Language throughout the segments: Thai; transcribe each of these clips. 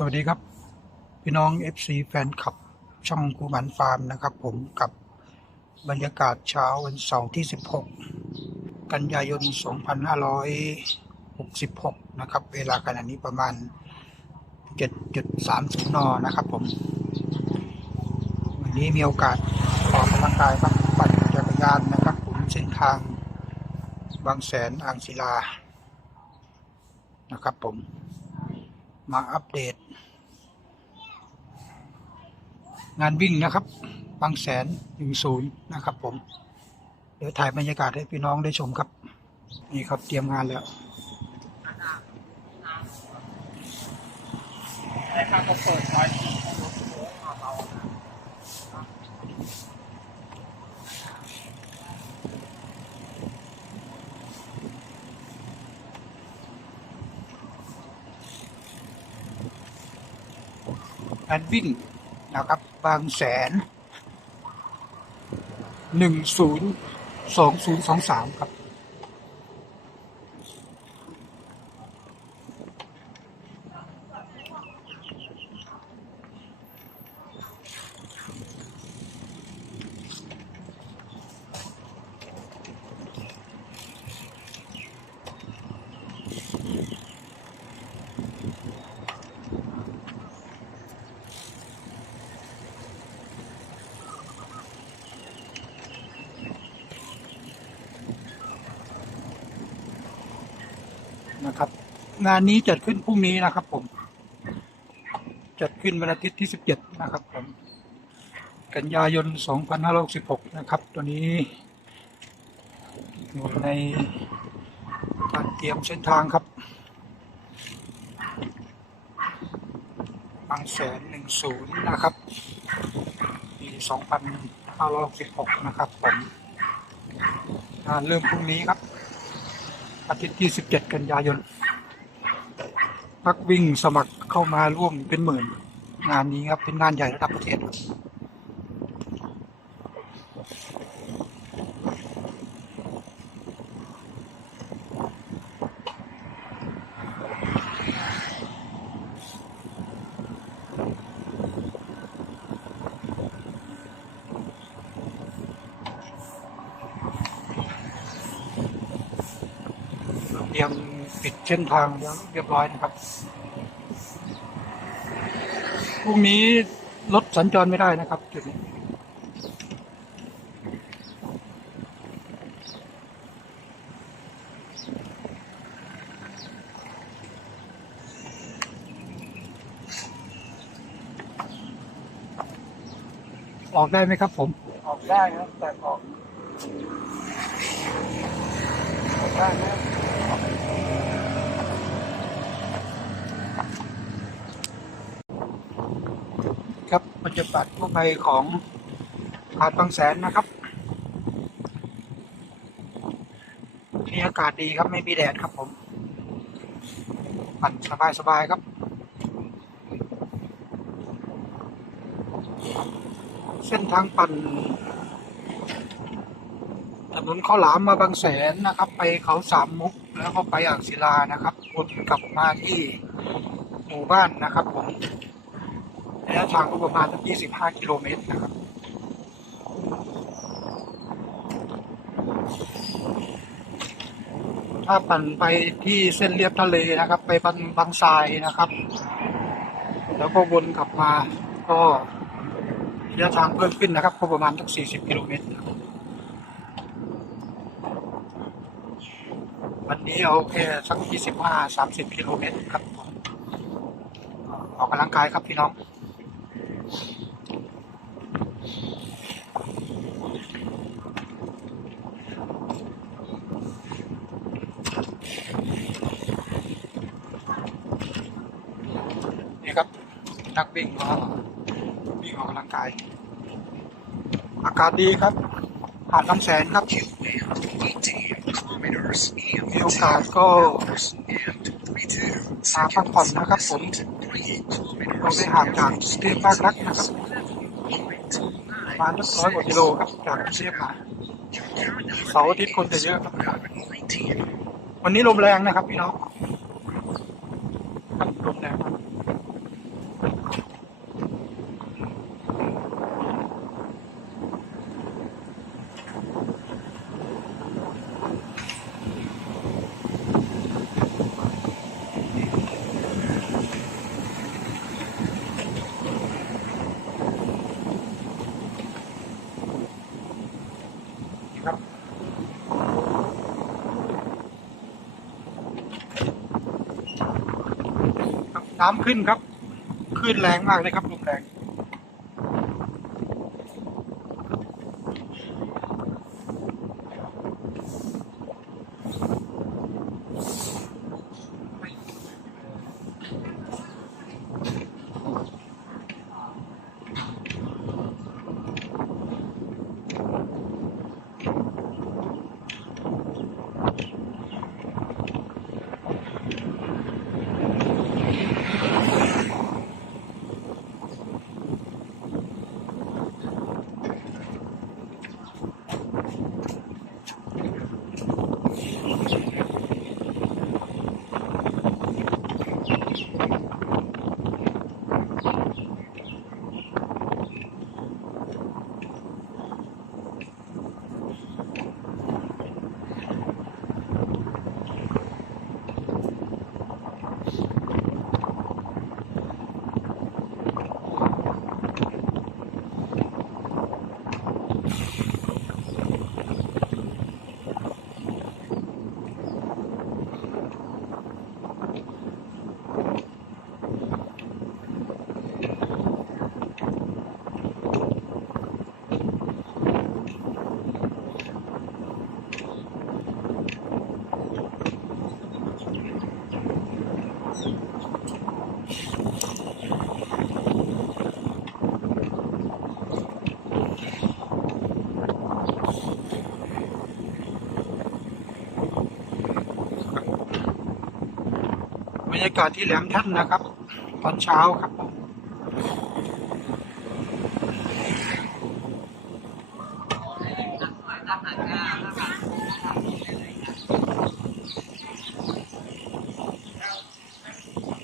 สวัสดีครับ พี่น้อง FC แฟนคลับช่องกูมันฟาร์มนะครับ ผมกับบรรยากาศเช้าวันเสาร์ที่ 16 กันยายน 2566 นะครับ เวลาขณะนี้ประมาณ 7.30 น นะครับผม วันนี้มีโอกาสออกกำลังกายครับปั่นจักรยานนะครับ ผมเส้นทางบางแสนอ่างศิลา นะครับผม มาอัปเดต งานวิ่งนะครับบางแสนหนึ่งศูนย์นะครับ ผม เดี๋ยวถ่ายบรรยากาศให้พี่น้องได้ชมครับ นี่ครับเตรียมงานแล้วนะครับก็เปิดซอยสี่ให้รถโค้งมาเรานะ งานวิ่งนะครับ บางแสนหนึ่งศูนย์สองศูนย์สองสามครับ งานนี้จัดขึ้นพรุ่งนี้นะครับ ผม จัดขึ้นวันอาทิตย์ที่ 17 นะครับผม กันยายน 2566 นะครับ ตัวนี้อยู่ในการเตรียมเส้นทางครับบางแสนหนึ่งศูนย์นะครับ ปี2566นะครับผมงานเริ่มพรุ่งนี้ครับ อาทิตย์ที่17กันยายน พักวิ่งสมัครเข้ามาร่วมเป็นหมื่น งานนี้ครับเป็นงานใหญ่ระดับประเทศเตรียม ปิดเส้นทางแล้วเรียบร้อยนะครับพรุ่งนี้รถสัญจรไม่ได้นะครับจุดนี้ออกได้ไหมครับผม ออกได้นะแต่ออกออกได้นะ ครับ ปฏิบัติกู้ภัยของหาดบางแสนนะครับนี่อากาศดีครับไม่มีแดดครับผมปั่นสบายสบายๆครับ เส้นทางปั่นถนนข้าวหลามมาบางแสนนะครับ ไปเขาสามมุกแล้วก็ไปอ่างศิลานะครับวนกลับมาที่หมู่บ้านนะครับผม ยะทางก็ประมาณสัก25 กิโลเมตรนะครับถ้าปั่นไปที่เส้นเลียบทะเลนะครับ ไปบางบางทรายนะครับ แล้วก็วนกลับมาก็ระยะทางเพิ่มขึ้นนะครับก็ประมาณสัก 40 กิโลเมตรวันนี้เอาแค่สัก25-30 กิโลเมตรครับออกกำลังกายครับพี่น้อง นี่ครับ นักวิ่งมาวิ่งออกกำลังกาย อากาศดีครับ หาดลำแสนครับ มีโอกาสก็มาพักผ่อนนะครับผมเราไม่ห่างจากกรุงเทพมากนักนะครับประมาณสักร้อยกว่ากิโลครับจากกรุงเทพมาเสาร์อาทิตย์คนจะเยอะครับวันนี้ลมแรงนะครับพี่น้องครับลมแรงครับ น้ำขึ้นครับ ขึ้นแรงมากเลยครับลมแรง กาศที่แหลมท่านนะครับ ตอนเช้าครับผม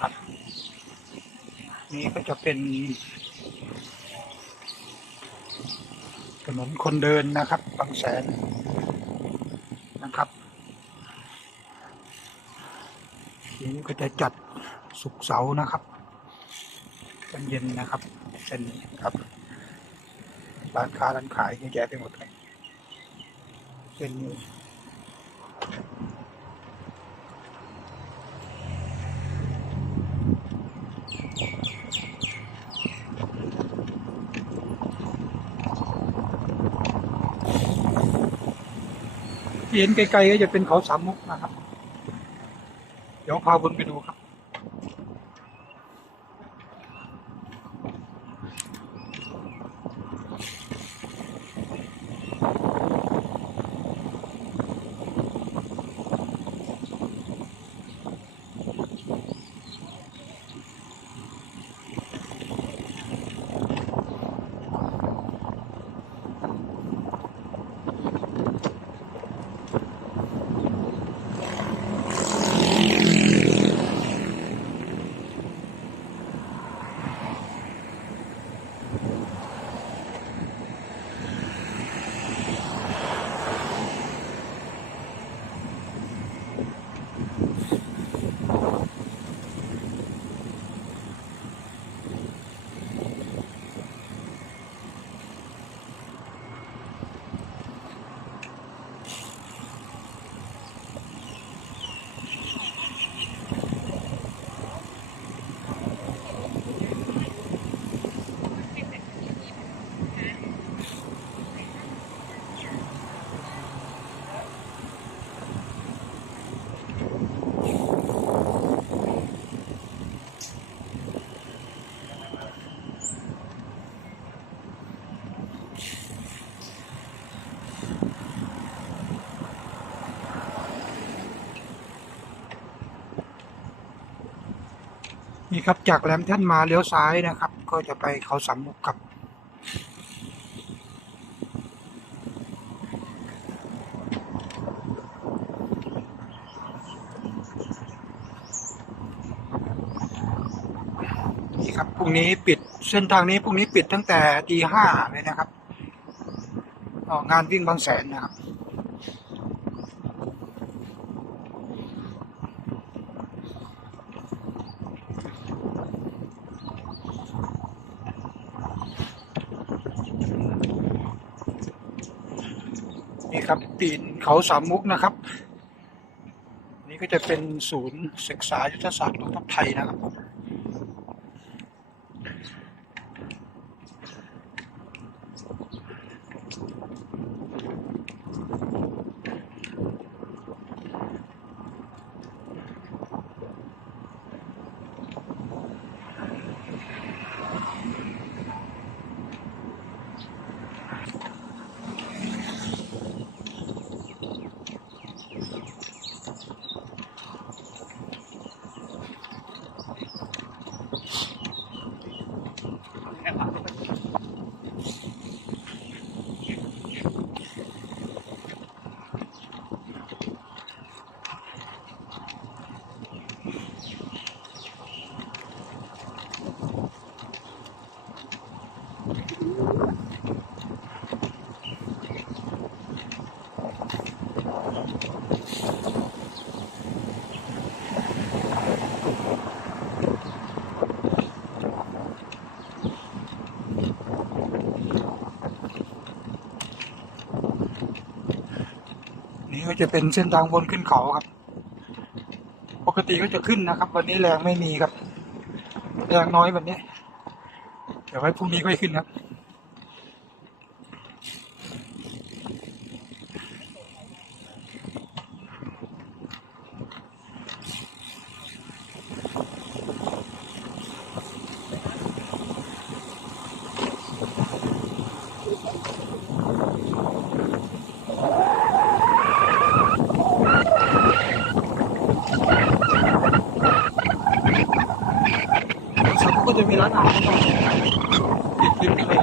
ครับนี่ก็จะเป็น ถนนคนเดินนะครับบางแสนนะครับ ทีนี้ก็ จะจัดสุกเสาร์นะครับตอนเย็นนะครับเช่นนี้ครับร้านค้าร้านขายเยอะแยะไปหมดเลยเช่นนี้เห็นไกลๆก็จะเป็นเขาสามมุกนะครับ ดี๋ยวพาคุณไปดูครับ นี่ครับจากแหลมท่านมาเลี้ยวซ้ายนะครับ ก็จะไปเขาสามมุกครับ นี่ครับพรุ่งนี้ปิดเส้นทางนี้พรุ่งนี้ปิดตั้งแต่ตีห้าเลยนะครับงานวิ่งบางแสนนะครับ นี่ ครับปีนเขาสามมุกนะครับ นี่ก็จะเป็นศูนย์ศึกษายุทธศาสตร์ของทัพไทยนะครับ นี้ก็จะเป็นเส้นทางบนขึ้นเขาครับ ปกติก็จะขึ้นนะครับ วันนี้แรงไม่มีครับ แรงน้อยวันนี้ เดี๋ยวไว้พรุ่งนี้ก็ขึ้นครับ สั กพักก็จะมีร้านอาหารนะครับติดริมทะเล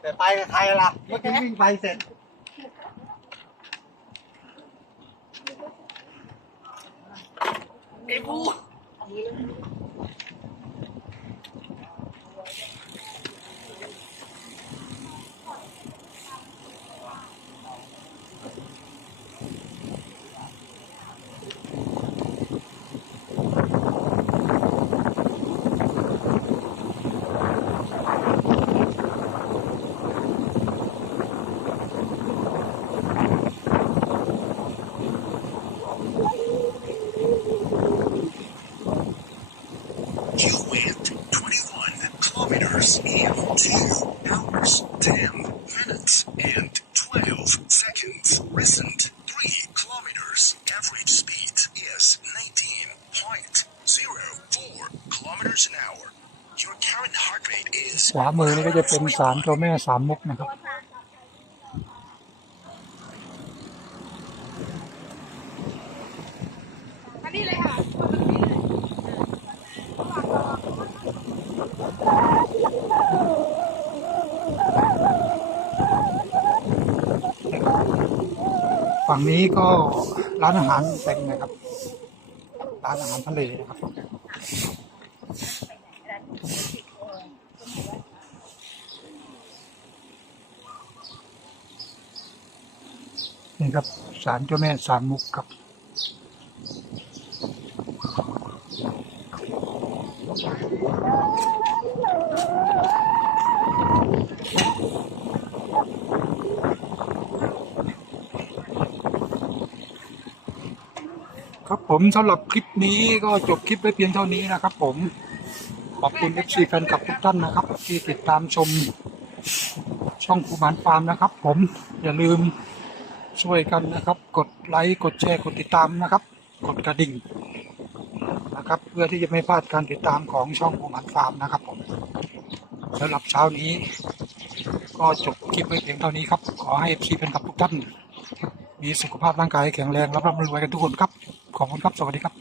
แต่ ไปกับใครล่ะเมื่อกี้วิ่งไปเสร็จ ขวามือนี่ก็จะเป็นศาลเจ้าแม่สามมุกนะครับ อันนี้เลยค่ะฝั่งนี้ก็ร้านอาหารเต็มเลยครับ ร้านอาหารทะเลนะครับ ครับศาลเจ้าแม่สามมุกครับครับผมสำหรับคลิปนี้ก็จบคลิปไว้เพียงเท่านี้นะครับผม ขอบคุณ FC แฟนคลับทุกท่านนะครับ ที่ติดตามชมช่องภูมานฟาร์มนะครับผมอย่าลืม ช่วยกันนะครับ กดไลค์กดแชร์กดติดตามนะครับ กดกระดิ่งนะครับ เพื่อที่จะไม่พลาดการติดตามของช่องภูมานฟาร์มนะครับผมสำหรับเช้านี้ ก็จบคลิปไว้เพียงเท่านี้ครับ ขอให้ทีเป็นกับทุกท่านมีสุขภาพร่างกายแข็งแรงและร่ำรวยกันทุกคนครับ ขอบคุณครับ สวัสดีครับ